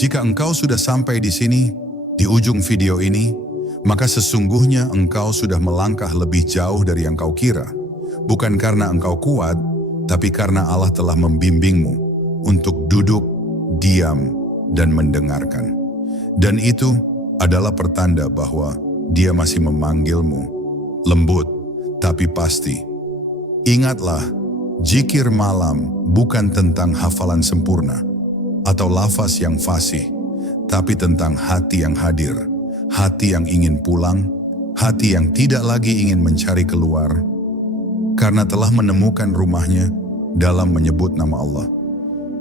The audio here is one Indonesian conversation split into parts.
Jika engkau sudah sampai di sini, di ujung video ini, maka sesungguhnya engkau sudah melangkah lebih jauh dari yang kau kira. Bukan karena engkau kuat, tapi karena Allah telah membimbingmu untuk duduk, diam, dan mendengarkan. Dan itu adalah pertanda bahwa Dia masih memanggilmu, lembut tapi pasti. Ingatlah, zikir malam bukan tentang hafalan sempurna atau lafaz yang fasih, tapi tentang hati yang hadir, hati yang ingin pulang, hati yang tidak lagi ingin mencari keluar, karena telah menemukan rumahnya dalam menyebut nama Allah.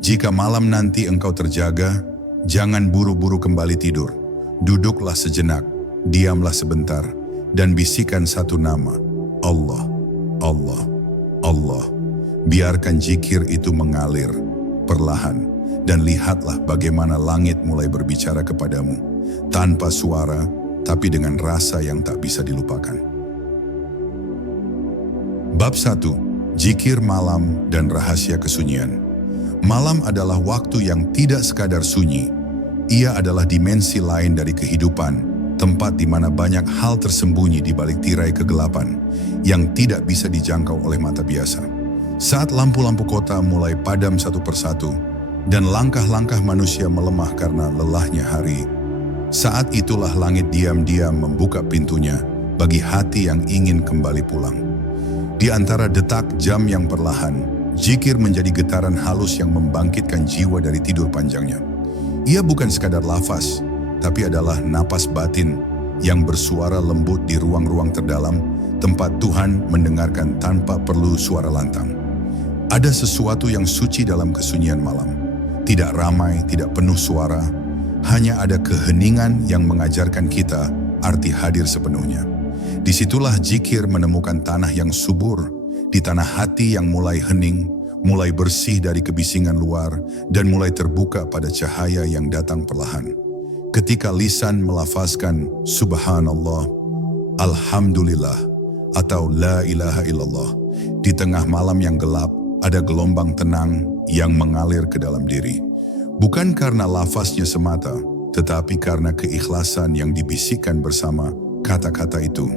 Jika malam nanti engkau terjaga, jangan buru-buru kembali tidur. Duduklah sejenak, diamlah sebentar, dan bisikan satu nama, Allah, Allah, Allah. Biarkan zikir itu mengalir perlahan, dan lihatlah bagaimana langit mulai berbicara kepadamu, tanpa suara, tapi dengan rasa yang tak bisa dilupakan. Bab 1. Zikir malam dan rahasia kesunyian. Malam adalah waktu yang tidak sekadar sunyi. Ia adalah dimensi lain dari kehidupan, tempat di mana banyak hal tersembunyi di balik tirai kegelapan yang tidak bisa dijangkau oleh mata biasa. Saat lampu-lampu kota mulai padam satu persatu dan langkah-langkah manusia melemah karena lelahnya hari, saat itulah langit diam-diam membuka pintunya bagi hati yang ingin kembali pulang. Di antara detak jam yang perlahan, zikir menjadi getaran halus yang membangkitkan jiwa dari tidur panjangnya. Ia bukan sekadar lafaz, tapi adalah napas batin yang bersuara lembut di ruang-ruang terdalam, tempat Tuhan mendengarkan tanpa perlu suara lantang. Ada sesuatu yang suci dalam kesunyian malam. Tidak ramai, tidak penuh suara, hanya ada keheningan yang mengajarkan kita arti hadir sepenuhnya. Disitulah zikir menemukan tanah yang subur, di tanah hati yang mulai hening, mulai bersih dari kebisingan luar, dan mulai terbuka pada cahaya yang datang perlahan. Ketika lisan melafazkan Subhanallah, Alhamdulillah, atau La ilaha illallah, di tengah malam yang gelap, ada gelombang tenang yang mengalir ke dalam diri. Bukan karena lafaznya semata, tetapi karena keikhlasan yang dibisikkan bersama kata-kata itu,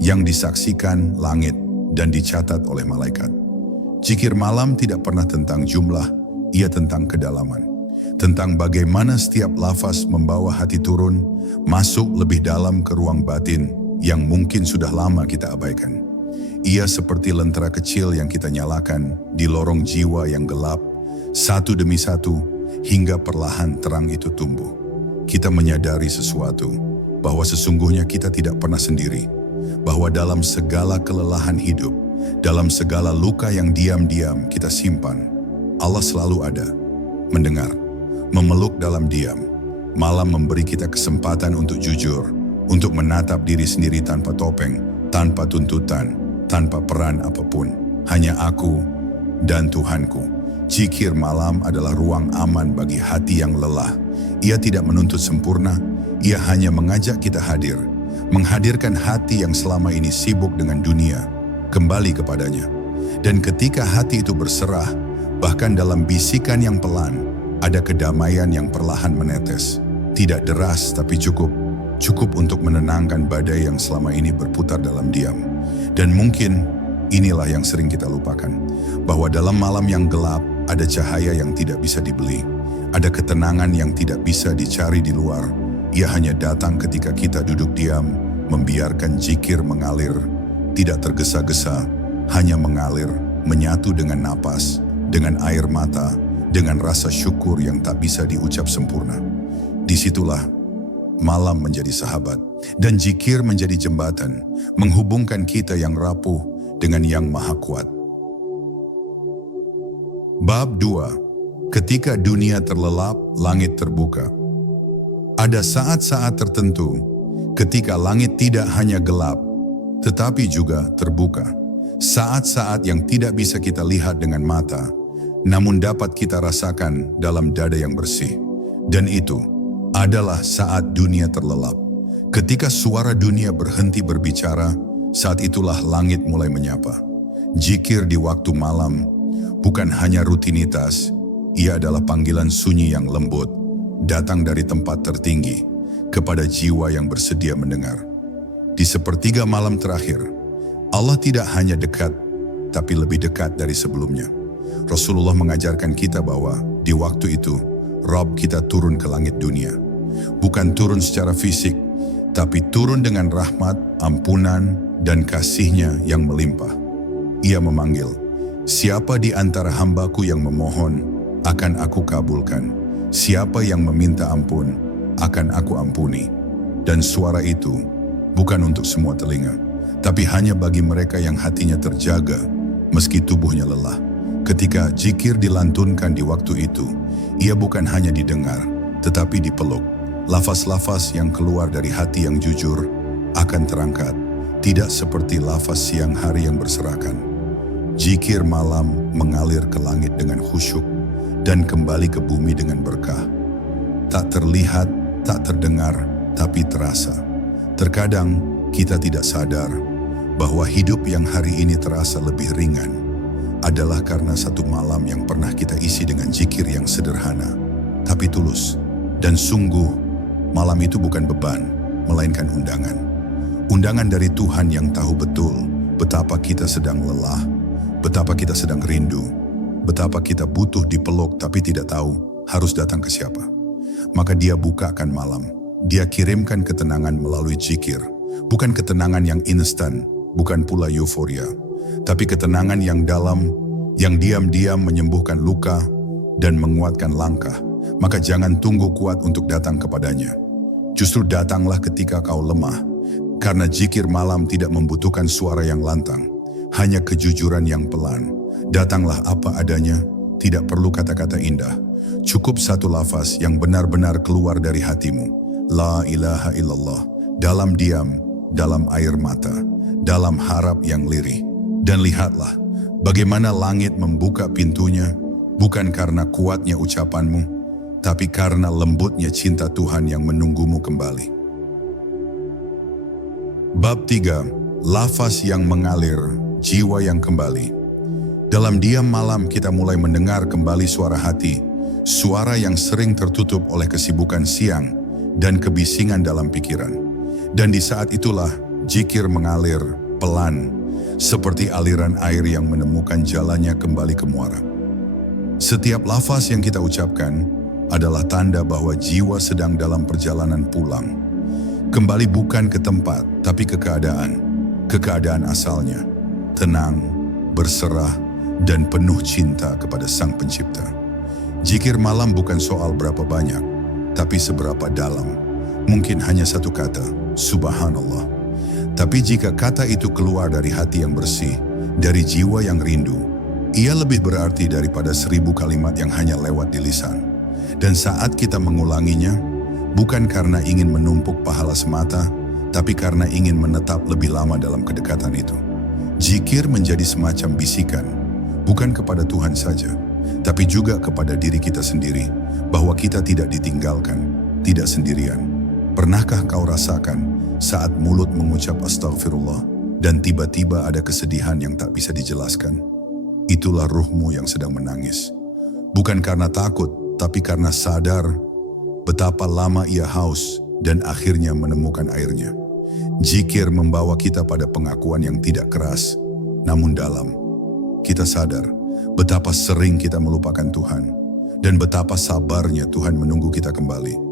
yang disaksikan langit dan dicatat oleh malaikat. Zikir malam tidak pernah tentang jumlah, ia tentang kedalaman. Tentang bagaimana setiap lafaz membawa hati turun, masuk lebih dalam ke ruang batin yang mungkin sudah lama kita abaikan. Ia seperti lentera kecil yang kita nyalakan di lorong jiwa yang gelap, satu demi satu, hingga perlahan terang itu tumbuh. Kita menyadari sesuatu, bahwa sesungguhnya kita tidak pernah sendiri, bahwa dalam segala kelelahan hidup, dalam segala luka yang diam-diam kita simpan, Allah selalu ada, mendengar, memeluk dalam diam. Malam memberi kita kesempatan untuk jujur, untuk menatap diri sendiri tanpa topeng, tanpa tuntutan, tanpa peran apapun. Hanya aku dan Tuhanku. Zikir malam adalah ruang aman bagi hati yang lelah. Ia tidak menuntut sempurna, ia hanya mengajak kita hadir, menghadirkan hati yang selama ini sibuk dengan dunia, kembali kepadanya. Dan ketika hati itu berserah, bahkan dalam bisikan yang pelan, ada kedamaian yang perlahan menetes. Tidak deras tapi cukup untuk menenangkan badai yang selama ini berputar dalam diam. Dan mungkin inilah yang sering kita lupakan, bahwa dalam malam yang gelap ada cahaya yang tidak bisa dibeli, ada ketenangan yang tidak bisa dicari di luar. Ia hanya datang ketika kita duduk diam, membiarkan zikir mengalir, tidak tergesa-gesa, hanya mengalir, menyatu dengan napas, dengan air mata, dengan rasa syukur yang tak bisa diucap sempurna. Disitulah malam menjadi sahabat, dan zikir menjadi jembatan, menghubungkan kita yang rapuh dengan yang maha kuat. Bab 2. Ketika dunia terlelap, langit terbuka. Ada saat-saat tertentu ketika langit tidak hanya gelap, tetapi juga terbuka. Saat-saat yang tidak bisa kita lihat dengan mata, namun dapat kita rasakan dalam dada yang bersih. Dan itu adalah saat dunia terlelap. Ketika suara dunia berhenti berbicara, saat itulah langit mulai menyapa. Zikir di waktu malam bukan hanya rutinitas, ia adalah panggilan sunyi yang lembut, datang dari tempat tertinggi kepada jiwa yang bersedia mendengar. Di sepertiga malam terakhir, Allah tidak hanya dekat, tapi lebih dekat dari sebelumnya. Rasulullah mengajarkan kita bahwa di waktu itu, Rabb kita turun ke langit dunia. Bukan turun secara fisik, tapi turun dengan rahmat, ampunan, dan kasih-Nya yang melimpah. Ia memanggil, "Siapa di antara hambaku yang memohon, akan aku kabulkan. Siapa yang meminta ampun, akan aku ampuni." Dan suara itu bukan untuk semua telinga, tapi hanya bagi mereka yang hatinya terjaga, meski tubuhnya lelah. Ketika zikir dilantunkan di waktu itu, ia bukan hanya didengar, tetapi dipeluk. Lafaz-lafaz yang keluar dari hati yang jujur akan terangkat, tidak seperti lafaz siang hari yang berserakan. Zikir malam mengalir ke langit dengan khusyuk dan kembali ke bumi dengan berkah. Tak terlihat, tak terdengar, tapi terasa. Terkadang kita tidak sadar bahwa hidup yang hari ini terasa lebih ringan adalah karena satu malam yang pernah kita isi dengan zikir yang sederhana, tapi tulus. Dan sungguh, malam itu bukan beban, melainkan undangan. Undangan dari Tuhan yang tahu betul betapa kita sedang lelah, betapa kita sedang rindu, betapa kita butuh dipeluk tapi tidak tahu harus datang ke siapa. Maka Dia bukakan malam, Dia kirimkan ketenangan melalui zikir. Bukan ketenangan yang instan, bukan pula euforia, tapi ketenangan yang dalam, yang diam-diam menyembuhkan luka dan menguatkan langkah. Maka jangan tunggu kuat untuk datang kepadanya. Justru datanglah ketika kau lemah, karena zikir malam tidak membutuhkan suara yang lantang, hanya kejujuran yang pelan. Datanglah apa adanya, tidak perlu kata-kata indah. Cukup satu lafaz yang benar-benar keluar dari hatimu. La ilaha illallah. Dalam diam, dalam air mata, dalam harap yang lirih. Dan lihatlah bagaimana langit membuka pintunya, bukan karena kuatnya ucapanmu, tapi karena lembutnya cinta Tuhan yang menunggumu kembali. Bab 3. Lafaz yang mengalir, jiwa yang kembali. Dalam diam malam kita mulai mendengar kembali suara hati, suara yang sering tertutup oleh kesibukan siang dan kebisingan dalam pikiran. Dan di saat itulah zikir mengalir pelan, seperti aliran air yang menemukan jalannya kembali ke muara. Setiap lafaz yang kita ucapkan adalah tanda bahwa jiwa sedang dalam perjalanan pulang. Kembali bukan ke tempat, tapi ke keadaan asalnya. Tenang, berserah, dan penuh cinta kepada Sang Pencipta. Zikir malam bukan soal berapa banyak, tapi seberapa dalam. Mungkin hanya satu kata, Subhanallah. Tapi jika kata itu keluar dari hati yang bersih, dari jiwa yang rindu, ia lebih berarti daripada 1000 kalimat yang hanya lewat di lisan. Dan saat kita mengulanginya, bukan karena ingin menumpuk pahala semata, tapi karena ingin menetap lebih lama dalam kedekatan itu. Zikir menjadi semacam bisikan, bukan kepada Tuhan saja, tapi juga kepada diri kita sendiri, bahwa kita tidak ditinggalkan, tidak sendirian. Pernahkah kau rasakan saat mulut mengucap astagfirullah dan tiba-tiba ada kesedihan yang tak bisa dijelaskan? Itulah ruhmu yang sedang menangis. Bukan karena takut, tapi karena sadar betapa lama ia haus dan akhirnya menemukan airnya. Zikir membawa kita pada pengakuan yang tidak keras, namun dalam. Kita sadar betapa sering kita melupakan Tuhan dan betapa sabarnya Tuhan menunggu kita kembali.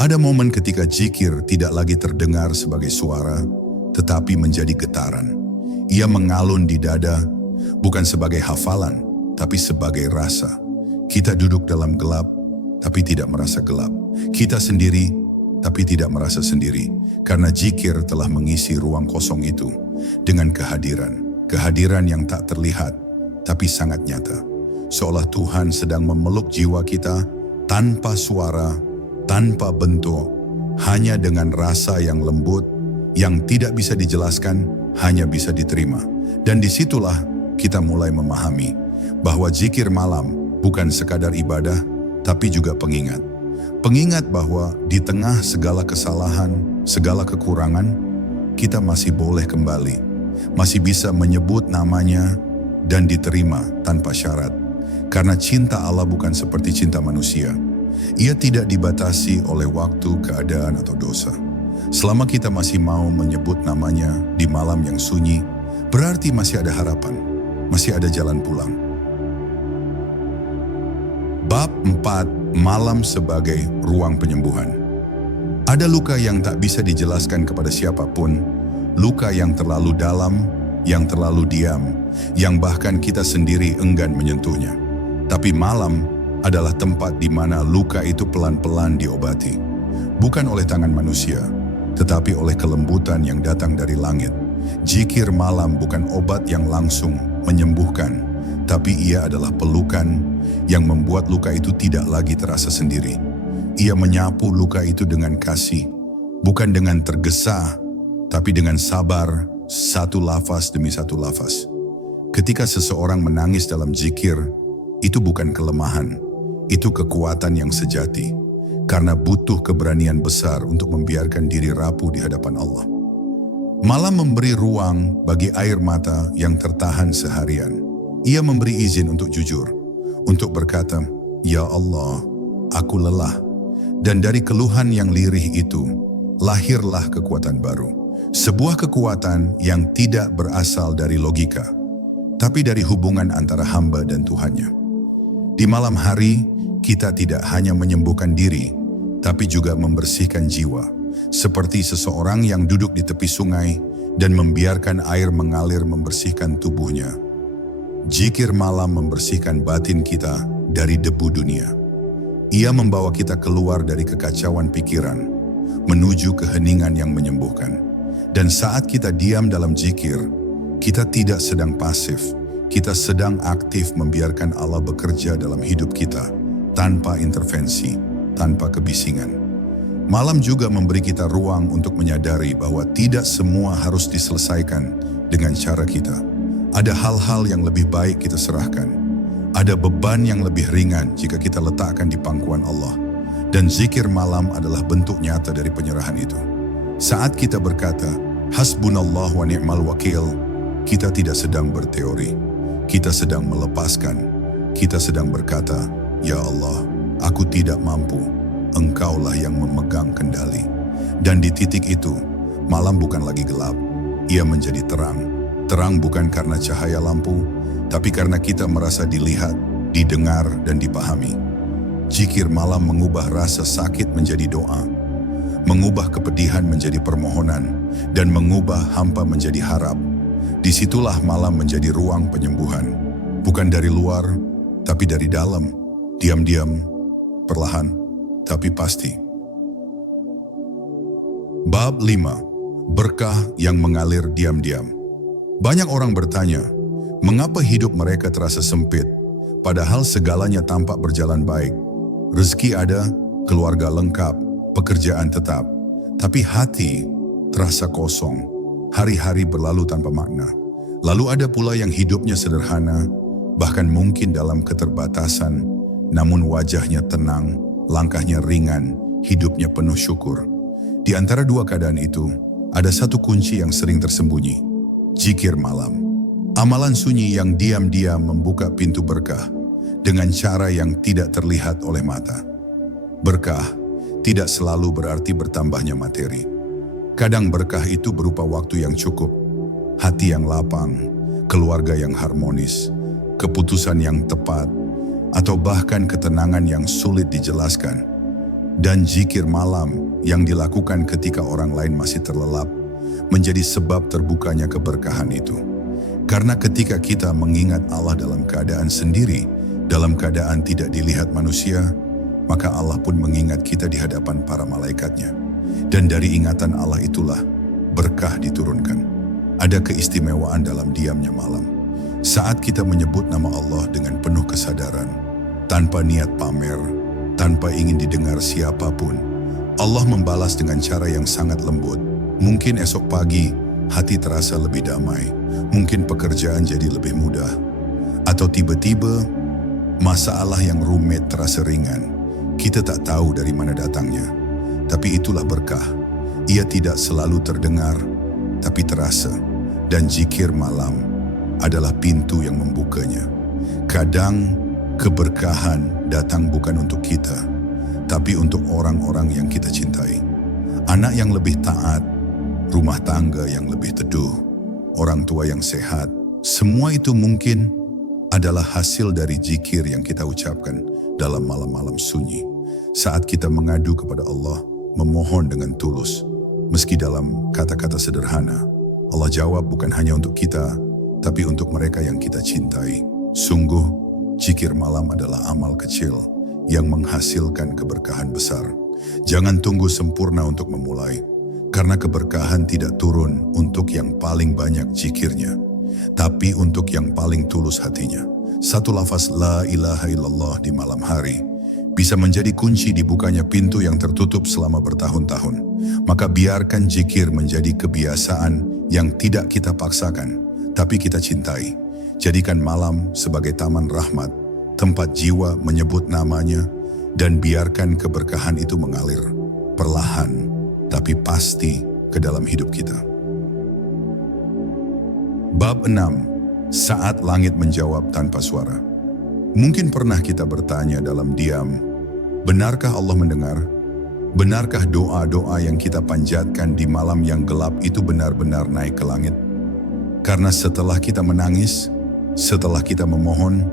Ada momen ketika zikir tidak lagi terdengar sebagai suara, tetapi menjadi getaran. Ia mengalun di dada, bukan sebagai hafalan, tapi sebagai rasa. Kita duduk dalam gelap, tapi tidak merasa gelap. Kita sendiri, tapi tidak merasa sendiri. Karena zikir telah mengisi ruang kosong itu dengan kehadiran. Kehadiran yang tak terlihat, tapi sangat nyata. Seolah Tuhan sedang memeluk jiwa kita tanpa suara, tanpa bentuk, hanya dengan rasa yang lembut, yang tidak bisa dijelaskan, hanya bisa diterima. Dan disitulah kita mulai memahami bahwa zikir malam bukan sekadar ibadah, tapi juga pengingat. Pengingat bahwa di tengah segala kesalahan, segala kekurangan, kita masih boleh kembali, masih bisa menyebut namanya dan diterima tanpa syarat. Karena cinta Allah bukan seperti cinta manusia. Ia tidak dibatasi oleh waktu, keadaan, atau dosa. Selama kita masih mau menyebut namanya di malam yang sunyi, berarti masih ada harapan, masih ada jalan pulang. Bab 4. Malam sebagai ruang penyembuhan. Ada luka yang tak bisa dijelaskan kepada siapapun, luka yang terlalu dalam, yang terlalu diam, yang bahkan kita sendiri enggan menyentuhnya. Tapi malam adalah tempat di mana luka itu pelan-pelan diobati. Bukan oleh tangan manusia, tetapi oleh kelembutan yang datang dari langit. Zikir malam bukan obat yang langsung menyembuhkan, tapi ia adalah pelukan yang membuat luka itu tidak lagi terasa sendiri. Ia menyapu luka itu dengan kasih, bukan dengan tergesa, tapi dengan sabar, satu lafaz demi satu lafaz. Ketika seseorang menangis dalam zikir, itu bukan kelemahan, itu kekuatan yang sejati, karena butuh keberanian besar untuk membiarkan diri rapuh di hadapan Allah. Malam memberi ruang bagi air mata yang tertahan seharian. Ia memberi izin untuk jujur, untuk berkata, "Ya Allah, aku lelah." Dan dari keluhan yang lirih itu, lahirlah kekuatan baru. Sebuah kekuatan yang tidak berasal dari logika, tapi dari hubungan antara hamba dan Tuhannya. Di malam hari, kita tidak hanya menyembuhkan diri, tapi juga membersihkan jiwa. Seperti seseorang yang duduk di tepi sungai dan membiarkan air mengalir membersihkan tubuhnya. Zikir malam membersihkan batin kita dari debu dunia. Ia membawa kita keluar dari kekacauan pikiran, menuju keheningan yang menyembuhkan. Dan saat kita diam dalam zikir, kita tidak sedang pasif, kita sedang aktif membiarkan Allah bekerja dalam hidup kita, tanpa intervensi, tanpa kebisingan. Malam juga memberi kita ruang untuk menyadari bahwa tidak semua harus diselesaikan dengan cara kita. Ada hal-hal yang lebih baik kita serahkan. Ada beban yang lebih ringan jika kita letakkan di pangkuan Allah. Dan zikir malam adalah bentuk nyata dari penyerahan itu. Saat kita berkata, "Hasbunallah wa ni'mal wakil," kita tidak sedang berteori. Kita sedang melepaskan. Kita sedang berkata, "Ya Allah, aku tidak mampu. Engkaulah yang memegang kendali." Dan di titik itu, malam bukan lagi gelap. Ia menjadi terang. Terang bukan karena cahaya lampu, tapi karena kita merasa dilihat, didengar, dan dipahami. Zikir malam mengubah rasa sakit menjadi doa, mengubah kepedihan menjadi permohonan, dan mengubah hampa menjadi harap. Disitulah malam menjadi ruang penyembuhan. Bukan dari luar, tapi dari dalam. Diam-diam, perlahan, tapi pasti. Bab 5. Berkah yang mengalir diam-diam. Banyak orang bertanya, mengapa hidup mereka terasa sempit, padahal segalanya tampak berjalan baik. Rezeki ada, keluarga lengkap, pekerjaan tetap, tapi hati terasa kosong. Hari-hari berlalu tanpa makna. Lalu ada pula yang hidupnya sederhana, bahkan mungkin dalam keterbatasan, namun wajahnya tenang, langkahnya ringan, hidupnya penuh syukur. Di antara dua keadaan itu, ada satu kunci yang sering tersembunyi: zikir malam. Amalan sunyi yang diam-diam membuka pintu berkah dengan cara yang tidak terlihat oleh mata. Berkah tidak selalu berarti bertambahnya materi. Kadang berkah itu berupa waktu yang cukup, hati yang lapang, keluarga yang harmonis, keputusan yang tepat, atau bahkan ketenangan yang sulit dijelaskan. Dan zikir malam yang dilakukan ketika orang lain masih terlelap menjadi sebab terbukanya keberkahan itu. Karena ketika kita mengingat Allah dalam keadaan sendiri, dalam keadaan tidak dilihat manusia, maka Allah pun mengingat kita di hadapan para malaikatnya. Dan dari ingatan Allah itulah berkah diturunkan. Ada keistimewaan dalam diamnya malam. Saat kita menyebut nama Allah dengan penuh kesadaran, tanpa niat pamer, tanpa ingin didengar siapapun, Allah membalas dengan cara yang sangat lembut. Mungkin esok pagi hati terasa lebih damai, mungkin pekerjaan jadi lebih mudah, atau tiba-tiba masalah yang rumit terasa ringan. Kita tak tahu dari mana datangnya, tapi itulah berkah. Ia tidak selalu terdengar, tapi terasa. Dan zikir malam adalah pintu yang membukanya. Kadang keberkahan datang bukan untuk kita, tapi untuk orang-orang yang kita cintai. Anak yang lebih taat, rumah tangga yang lebih teduh, orang tua yang sehat, semua itu mungkin adalah hasil dari zikir yang kita ucapkan dalam malam-malam sunyi. Saat kita mengadu kepada Allah, memohon dengan tulus, meski dalam kata-kata sederhana, Allah jawab bukan hanya untuk kita, tapi untuk mereka yang kita cintai. Sungguh, zikir malam adalah amal kecil yang menghasilkan keberkahan besar. Jangan tunggu sempurna untuk memulai, karena keberkahan tidak turun untuk yang paling banyak zikirnya, tapi untuk yang paling tulus hatinya. Satu lafaz la ilaha illallah di malam hari bisa menjadi kunci dibukanya pintu yang tertutup selama bertahun-tahun. Maka biarkan zikir menjadi kebiasaan yang tidak kita paksakan, tapi kita cintai. Jadikan malam sebagai taman rahmat, tempat jiwa menyebut namanya, dan biarkan keberkahan itu mengalir perlahan, tapi pasti ke dalam hidup kita. Bab 6. Saat langit menjawab tanpa suara. Mungkin pernah kita bertanya dalam diam, benarkah Allah mendengar? Benarkah doa-doa yang kita panjatkan di malam yang gelap itu benar-benar naik ke langit? Karena setelah kita menangis, setelah kita memohon,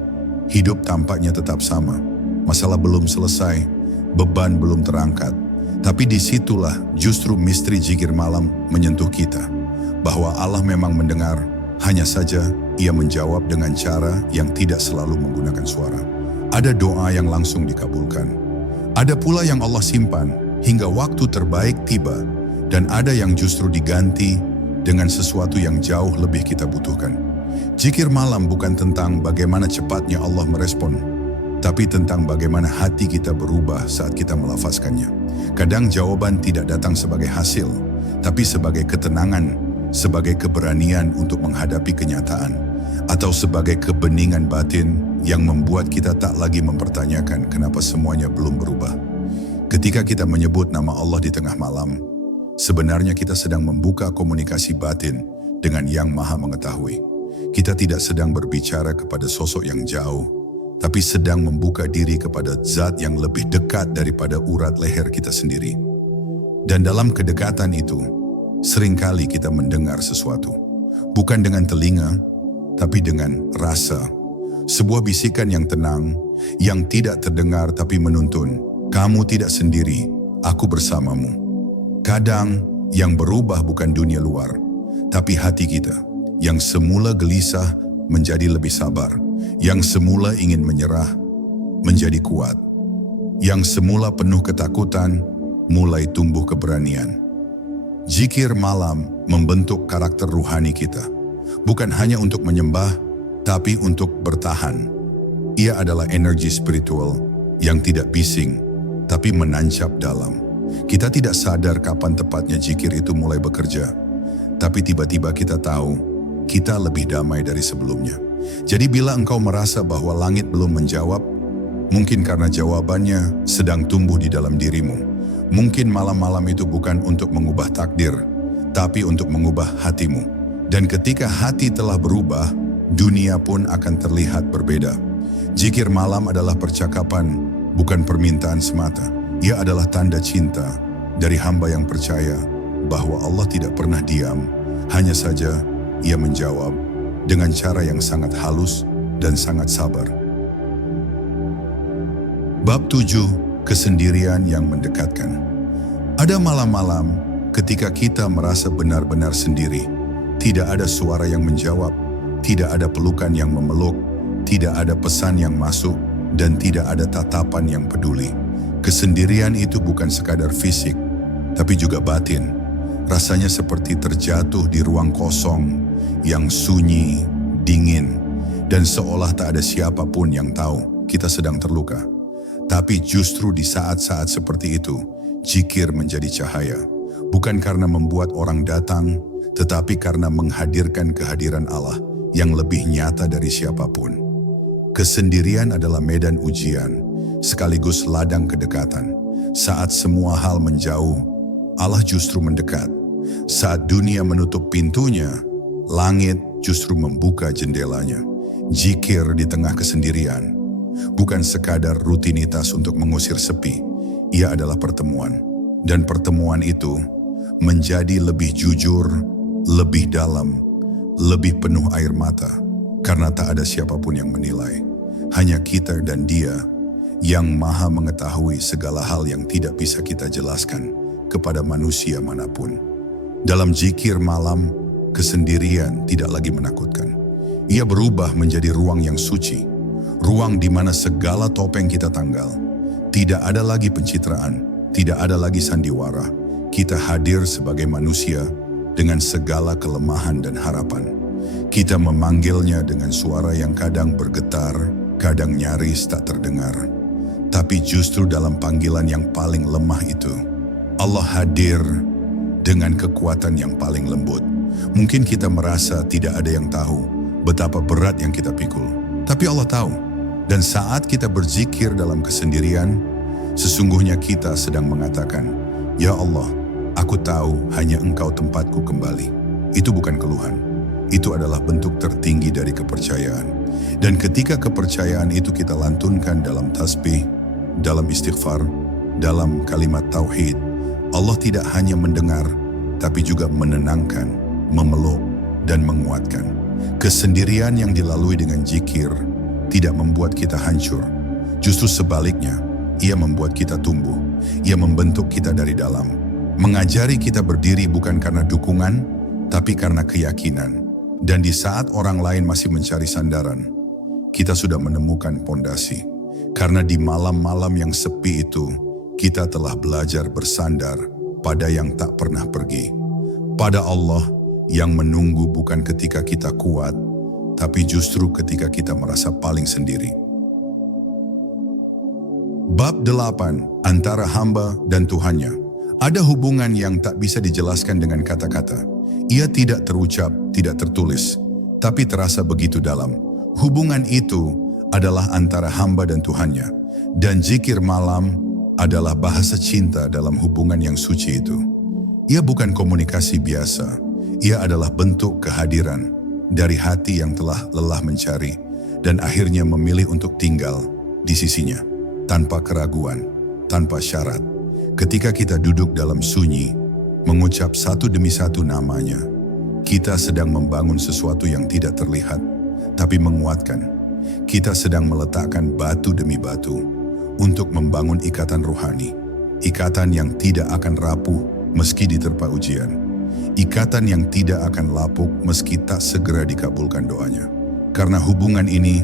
hidup tampaknya tetap sama. Masalah belum selesai, beban belum terangkat. Tapi disitulah justru misteri zikir malam menyentuh kita. Bahwa Allah memang mendengar, hanya saja Ia menjawab dengan cara yang tidak selalu menggunakan suara. Ada doa yang langsung dikabulkan. Ada pula yang Allah simpan hingga waktu terbaik tiba. Dan ada yang justru diganti dengan sesuatu yang jauh lebih kita butuhkan. Zikir malam bukan tentang bagaimana cepatnya Allah merespon, tapi tentang bagaimana hati kita berubah saat kita melafazkannya. Kadang jawaban tidak datang sebagai hasil, tapi sebagai ketenangan, sebagai keberanian untuk menghadapi kenyataan, atau sebagai kebeningan batin yang membuat kita tak lagi mempertanyakan kenapa semuanya belum berubah. Ketika kita menyebut nama Allah di tengah malam, sebenarnya kita sedang membuka komunikasi batin dengan Yang Maha Mengetahui. Kita tidak sedang berbicara kepada sosok yang jauh, tapi sedang membuka diri kepada zat yang lebih dekat daripada urat leher kita sendiri. Dan dalam kedekatan itu, seringkali kita mendengar sesuatu, bukan dengan telinga, tapi dengan rasa. Sebuah bisikan yang tenang, yang tidak terdengar tapi menuntun, kamu tidak sendiri, aku bersamamu. Kadang yang berubah bukan dunia luar, tapi hati kita, yang semula gelisah menjadi lebih sabar, yang semula ingin menyerah menjadi kuat, yang semula penuh ketakutan mulai tumbuh keberanian. Zikir malam membentuk karakter ruhani kita, bukan hanya untuk menyembah, tapi untuk bertahan. Ia adalah energi spiritual yang tidak bising, tapi menancap dalam. Kita tidak sadar kapan tepatnya zikir itu mulai bekerja, tapi tiba-tiba kita tahu, kita lebih damai dari sebelumnya. Jadi bila engkau merasa bahwa langit belum menjawab, mungkin karena jawabannya sedang tumbuh di dalam dirimu. Mungkin malam-malam itu bukan untuk mengubah takdir, tapi untuk mengubah hatimu. Dan ketika hati telah berubah, dunia pun akan terlihat berbeda. Zikir malam adalah percakapan, bukan permintaan semata. Ia adalah tanda cinta dari hamba yang percaya bahwa Allah tidak pernah diam, hanya saja Ia menjawab dengan cara yang sangat halus dan sangat sabar. Bab 7. Kesendirian yang mendekatkan. Ada malam-malam ketika kita merasa benar-benar sendiri. Tidak ada suara yang menjawab, tidak ada pelukan yang memeluk, tidak ada pesan yang masuk, dan tidak ada tatapan yang peduli. Kesendirian itu bukan sekadar fisik, tapi juga batin. Rasanya seperti terjatuh di ruang kosong yang sunyi, dingin, dan seolah tak ada siapapun yang tahu kita sedang terluka. Tapi justru di saat-saat seperti itu, zikir menjadi cahaya. Bukan karena membuat orang datang, tetapi karena menghadirkan kehadiran Allah yang lebih nyata dari siapapun. Kesendirian adalah medan ujian, sekaligus ladang kedekatan. Saat semua hal menjauh, Allah justru mendekat. Saat dunia menutup pintunya, langit justru membuka jendelanya. Zikir di tengah kesendirian bukan sekadar rutinitas untuk mengusir sepi. ia adalah pertemuan. Dan pertemuan itu menjadi lebih jujur, lebih dalam, lebih penuh air mata. Karena tak ada siapapun yang menilai. Hanya kita dan Dia yang maha mengetahui segala hal yang tidak bisa kita jelaskan kepada manusia manapun. Dalam zikir malam, kesendirian tidak lagi menakutkan. Ia berubah menjadi ruang yang suci, ruang di mana segala topeng kita tanggal. Tidak ada lagi pencitraan, tidak ada lagi sandiwara. Kita hadir sebagai manusia dengan segala kelemahan dan harapan. Kita memanggilnya dengan suara yang kadang bergetar, kadang nyaris tak terdengar. Tapi justru dalam panggilan yang paling lemah itu, Allah hadir dengan kekuatan yang paling lembut. Mungkin kita merasa tidak ada yang tahu betapa berat yang kita pikul. Tapi Allah tahu. Dan saat kita berzikir dalam kesendirian, sesungguhnya kita sedang mengatakan, "Ya Allah, aku tahu hanya Engkau tempatku kembali." Itu bukan keluhan. Itu adalah bentuk tertinggi dari kepercayaan. Dan ketika kepercayaan itu kita lantunkan dalam tasbih, dalam istighfar, dalam kalimat tauhid, Allah tidak hanya mendengar, tapi juga menenangkan, memeluk, dan menguatkan. Kesendirian yang dilalui dengan zikir tidak membuat kita hancur. Justru sebaliknya, ia membuat kita tumbuh. Ia membentuk kita dari dalam. Mengajari kita berdiri bukan karena dukungan, tapi karena keyakinan. Dan di saat orang lain masih mencari sandaran, kita sudah menemukan pondasi. Karena di malam-malam yang sepi itu, kita telah belajar bersandar pada yang tak pernah pergi. Pada Allah yang menunggu bukan ketika kita kuat, tapi justru ketika kita merasa paling sendiri. Bab 8, antara hamba dan Tuhannya. Ada hubungan yang tak bisa dijelaskan dengan kata-kata. Ia tidak terucap, tidak tertulis, tapi terasa begitu dalam. Hubungan itu adalah antara hamba dan Tuhannya. Dan zikir malam adalah bahasa cinta dalam hubungan yang suci itu. Ia bukan komunikasi biasa. Ia adalah bentuk kehadiran dari hati yang telah lelah mencari dan akhirnya memilih untuk tinggal di sisinya. Tanpa keraguan, tanpa syarat. Ketika kita duduk dalam sunyi, mengucap satu demi satu namanya, kita sedang membangun sesuatu yang tidak terlihat, tapi menguatkan. Kita sedang meletakkan batu demi batu untuk membangun ikatan rohani. Ikatan yang tidak akan rapuh meski diterpa ujian. Ikatan yang tidak akan lapuk meski tak segera dikabulkan doanya. Karena hubungan ini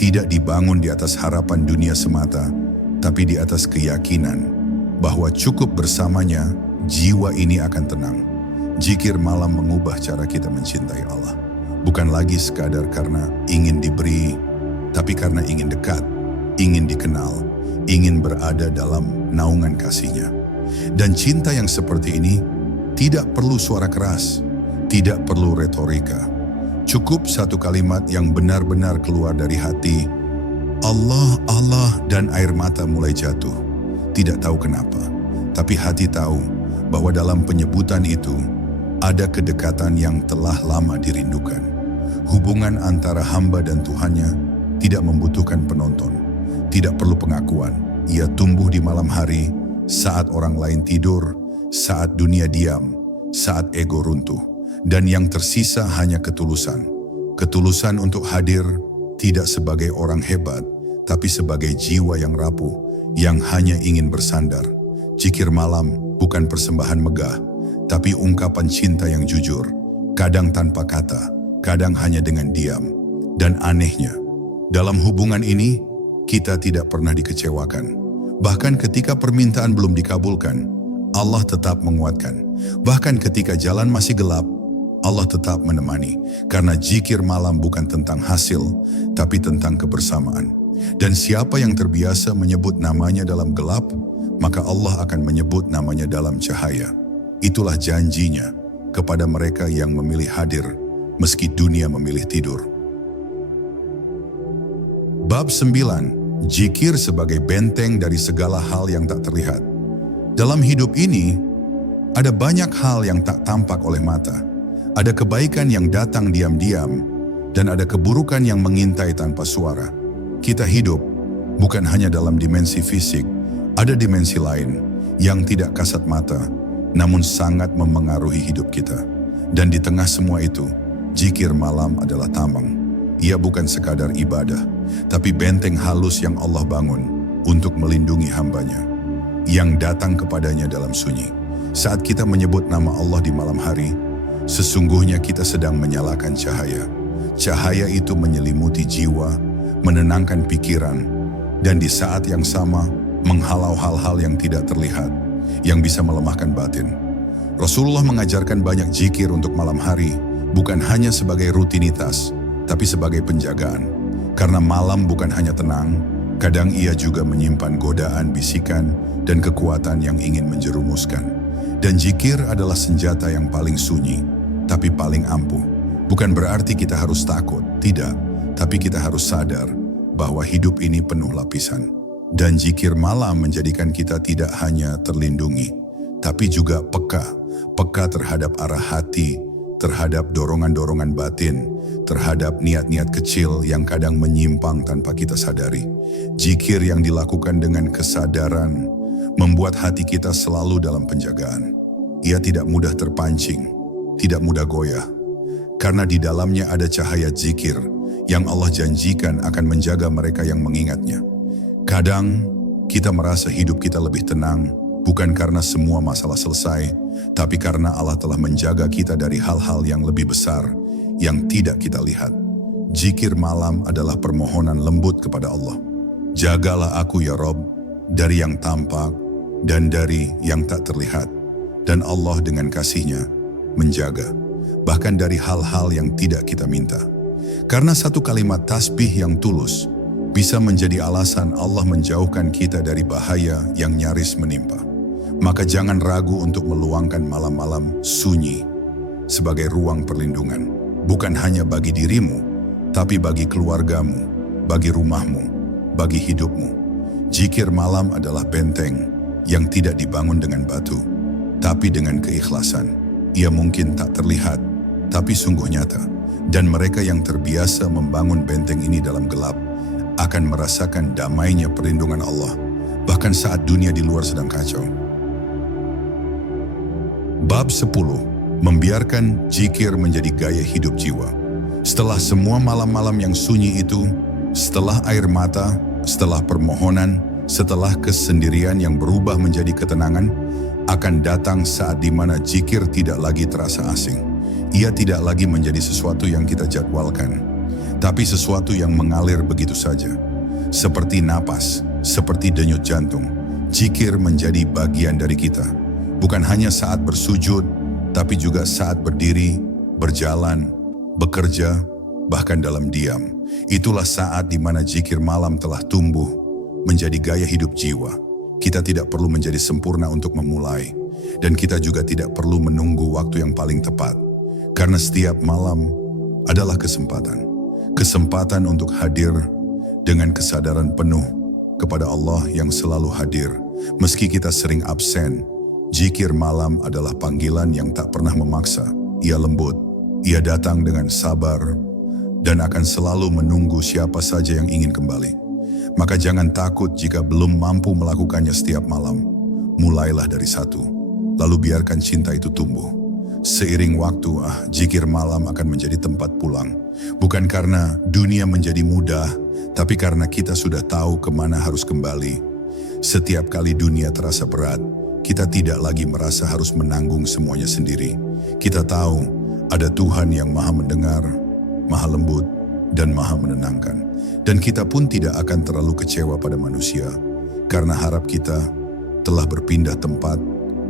tidak dibangun di atas harapan dunia semata, tapi di atas keyakinan bahwa cukup bersamanya jiwa ini akan tenang. Zikir malam mengubah cara kita mencintai Allah. Bukan lagi sekadar karena ingin diberi, tapi karena ingin dekat, ingin dikenal, ingin berada dalam naungan kasih-Nya. Dan cinta yang seperti ini tidak perlu suara keras, tidak perlu retorika. Cukup satu kalimat yang benar-benar keluar dari hati, Allah, Allah, dan air mata mulai jatuh. Tidak tahu kenapa, tapi hati tahu bahwa dalam penyebutan itu ada kedekatan yang telah lama dirindukan. Hubungan antara hamba dan Tuhannya tidak membutuhkan penonton, tidak perlu pengakuan. Ia tumbuh di malam hari, saat orang lain tidur, saat dunia diam, saat ego runtuh. Dan yang tersisa hanya ketulusan. Ketulusan untuk hadir, tidak sebagai orang hebat, tapi sebagai jiwa yang rapuh, yang hanya ingin bersandar. Zikir malam bukan persembahan megah, tapi ungkapan cinta yang jujur. Kadang tanpa kata, kadang hanya dengan diam. Dan anehnya, dalam hubungan ini, kita tidak pernah dikecewakan. Bahkan ketika permintaan belum dikabulkan, Allah tetap menguatkan. Bahkan ketika jalan masih gelap, Allah tetap menemani. Karena zikir malam bukan tentang hasil, tapi tentang kebersamaan. Dan siapa yang terbiasa menyebut namanya dalam gelap, maka Allah akan menyebut namanya dalam cahaya. Itulah janjinya kepada mereka yang memilih hadir, meski dunia memilih tidur. Bab 9, zikir sebagai benteng dari segala hal yang tak terlihat. Dalam hidup ini, ada banyak hal yang tak tampak oleh mata. Ada kebaikan yang datang diam-diam, dan ada keburukan yang mengintai tanpa suara. Kita hidup bukan hanya dalam dimensi fisik, Ada dimensi lain yang tidak kasat mata, namun sangat memengaruhi hidup kita. Dan di tengah semua itu, zikir malam adalah tameng. Ia bukan sekadar ibadah, tapi benteng halus yang Allah bangun untuk melindungi hambanya, yang datang kepadanya dalam sunyi. Saat kita menyebut nama Allah di malam hari, sesungguhnya kita sedang menyalakan cahaya. Cahaya itu menyelimuti jiwa, menenangkan pikiran, dan di saat yang sama menghalau hal-hal yang tidak terlihat, yang bisa melemahkan batin. Rasulullah mengajarkan banyak zikir untuk malam hari, bukan hanya sebagai rutinitas, tapi sebagai penjagaan. Karena malam bukan hanya tenang, kadang ia juga menyimpan godaan, bisikan, dan kekuatan yang ingin menjerumuskan. Dan zikir adalah senjata yang paling sunyi, tapi paling ampuh. Bukan berarti kita harus takut, tidak, tapi kita harus sadar bahwa hidup ini penuh lapisan. Dan zikir malam menjadikan kita tidak hanya terlindungi, tapi juga peka terhadap arah hati, terhadap dorongan-dorongan batin, terhadap niat-niat kecil yang kadang menyimpang tanpa kita sadari. Zikir yang dilakukan dengan kesadaran membuat hati kita selalu dalam penjagaan. Ia tidak mudah terpancing, tidak mudah goyah, karena di dalamnya ada cahaya zikir yang Allah janjikan akan menjaga mereka yang mengingatnya. Kadang kita merasa hidup kita lebih tenang, bukan karena semua masalah selesai, tapi karena Allah telah menjaga kita dari hal-hal yang lebih besar yang tidak kita lihat. Zikir malam adalah permohonan lembut kepada Allah. Jagalah aku ya Rob, dari yang tampak dan dari yang tak terlihat. Dan Allah dengan kasih-Nya menjaga, bahkan dari hal-hal yang tidak kita minta. Karena satu kalimat tasbih yang tulus bisa menjadi alasan Allah menjauhkan kita dari bahaya yang nyaris menimpa. Maka jangan ragu untuk meluangkan malam-malam sunyi sebagai ruang perlindungan. Bukan hanya bagi dirimu, tapi bagi keluargamu, bagi rumahmu, bagi hidupmu. Zikir malam adalah benteng yang tidak dibangun dengan batu, tapi dengan keikhlasan. Ia mungkin tak terlihat, tapi sungguh nyata. Dan mereka yang terbiasa membangun benteng ini dalam gelap akan merasakan damainya perlindungan Allah, bahkan saat dunia di luar sedang kacau. Bab 10. Membiarkan zikir menjadi gaya hidup jiwa. Setelah semua malam-malam yang sunyi itu, setelah air mata, setelah permohonan, setelah kesendirian yang berubah menjadi ketenangan, akan datang saat di mana zikir tidak lagi terasa asing. Ia tidak lagi menjadi sesuatu yang kita jadwalkan, tapi sesuatu yang mengalir begitu saja. Seperti napas, seperti denyut jantung, zikir menjadi bagian dari kita. Bukan hanya saat bersujud, tapi juga saat berdiri, berjalan, bekerja, bahkan dalam diam. Itulah saat di mana zikir malam telah tumbuh menjadi gaya hidup jiwa. Kita tidak perlu menjadi sempurna untuk memulai, dan kita juga tidak perlu menunggu waktu yang paling tepat. Karena setiap malam adalah kesempatan. Kesempatan untuk hadir dengan kesadaran penuh kepada Allah yang selalu hadir. Meski kita sering absen, zikir malam adalah panggilan yang tak pernah memaksa. Ia lembut, ia datang dengan sabar, dan akan selalu menunggu siapa saja yang ingin kembali. Maka jangan takut jika belum mampu melakukannya setiap malam. Mulailah dari satu, lalu biarkan cinta itu tumbuh. Seiring waktu, zikir malam akan menjadi tempat pulang. Bukan karena dunia menjadi mudah, tapi karena kita sudah tahu kemana harus kembali. Setiap kali dunia terasa berat, kita tidak lagi merasa harus menanggung semuanya sendiri. Kita tahu ada Tuhan yang maha mendengar, maha lembut, dan maha menenangkan. Dan kita pun tidak akan terlalu kecewa pada manusia, karena harap kita telah berpindah tempat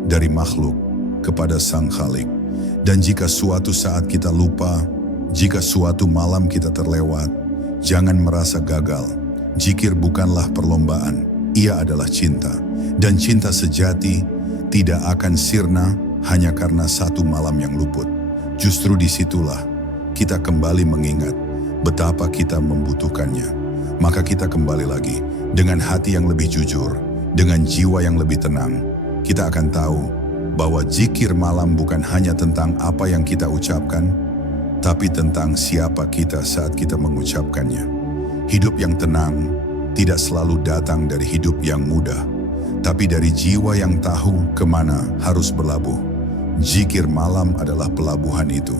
dari makhluk kepada Sang Khalik. Dan jika suatu saat kita lupa, jika suatu malam kita terlewat, jangan merasa gagal. Zikir bukanlah perlombaan, ia adalah cinta. Dan cinta sejati tidak akan sirna hanya karena satu malam yang luput. Justru disitulah kita kembali mengingat betapa kita membutuhkannya. Maka kita kembali lagi dengan hati yang lebih jujur, dengan jiwa yang lebih tenang. Kita akan tahu bahwa zikir malam bukan hanya tentang apa yang kita ucapkan, tapi tentang siapa kita saat kita mengucapkannya. Hidup yang tenang tidak selalu datang dari hidup yang mudah, tapi dari jiwa yang tahu kemana harus berlabuh. Zikir malam adalah pelabuhan itu,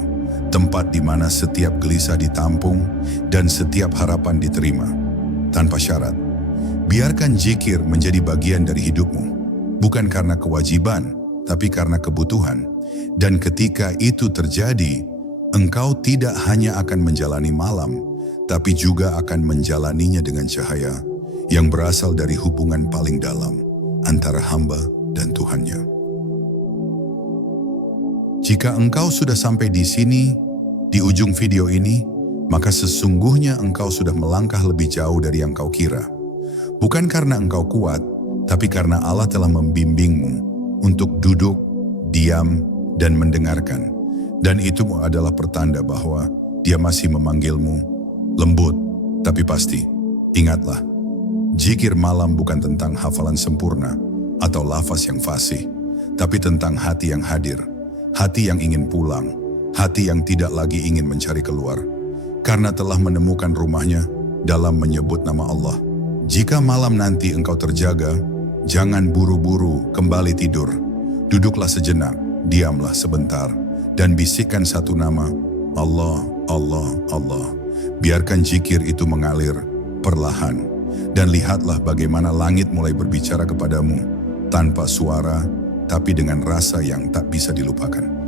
tempat di mana setiap gelisah ditampung dan setiap harapan diterima. Tanpa syarat, biarkan zikir menjadi bagian dari hidupmu, bukan karena kewajiban, tapi karena kebutuhan. Dan ketika itu terjadi, engkau tidak hanya akan menjalani malam, tapi juga akan menjalaninya dengan cahaya yang berasal dari hubungan paling dalam antara hamba dan Tuhannya. Jika engkau sudah sampai di sini, di ujung video ini, maka sesungguhnya engkau sudah melangkah lebih jauh dari yang kau kira. Bukan karena engkau kuat, tapi karena Allah telah membimbingmu untuk duduk, diam, dan mendengarkan. Dan itu adalah pertanda bahwa Dia masih memanggilmu, lembut, tapi pasti. Ingatlah, zikir malam bukan tentang hafalan sempurna atau lafaz yang fasih, tapi tentang hati yang hadir, hati yang ingin pulang, hati yang tidak lagi ingin mencari keluar, karena telah menemukan rumahnya dalam menyebut nama Allah. Jika malam nanti engkau terjaga, jangan buru-buru kembali tidur. Duduklah sejenak, diamlah sebentar, dan bisikkan satu nama, Allah, Allah, Allah. Biarkan zikir itu mengalir perlahan, dan lihatlah bagaimana langit mulai berbicara kepadamu, tanpa suara, tapi dengan rasa yang tak bisa dilupakan.